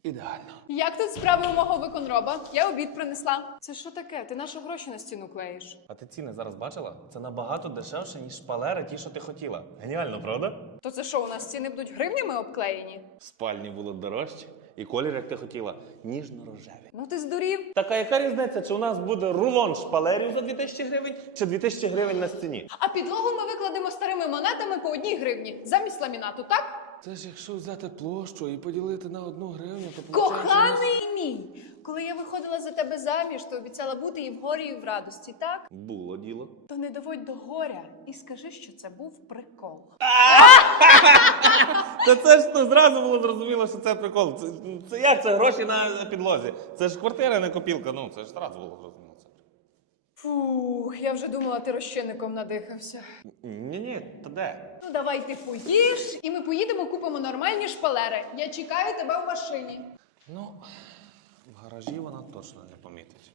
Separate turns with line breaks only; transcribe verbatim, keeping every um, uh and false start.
Ідеально.
Як тут справи у мого виконроба? Я обід принесла. Це що таке? Ти наші гроші на стіну клеїш?
А ти ціни зараз бачила? Це набагато дешевше, ніж шпалери ті, що ти хотіла. Геніально, правда?
То це що, у нас стіни будуть гривнями обклеєні?
В спальні було дорожче. І колір, як ти хотіла, ніжно-рожевий.
Ну ти здурів.
Так а яка різниця, чи у нас буде рулон шпалерів за дві тисячі гривень, чи дві тисячі гривень на стіні?
А підлогу ми викладемо старими монетами по одній гривні, замість ламінату, так?
Це ж якщо взяти площу і поділити на одну гривню, то
Коханий мій! Коли я виходила за тебе заміж, то обіцяла бути і в горі, і в радості, так?
Було діло.
То не доводь до горя і скажи, що це був прикол.
Та це ж ну, зразу було зрозуміло, що це прикол. Це, це як це гроші на підлозі? Це ж квартира, не копілка. Ну, це ж зразу було зрозуміло.
Фух, я вже думала, ти розчинником надихався.
Ні-ні, та де?
Ну давай ти поїж, і ми поїдемо купимо нормальні шпалери. Я чекаю тебе в машині.
Ну, в гаражі вона точно не помітить.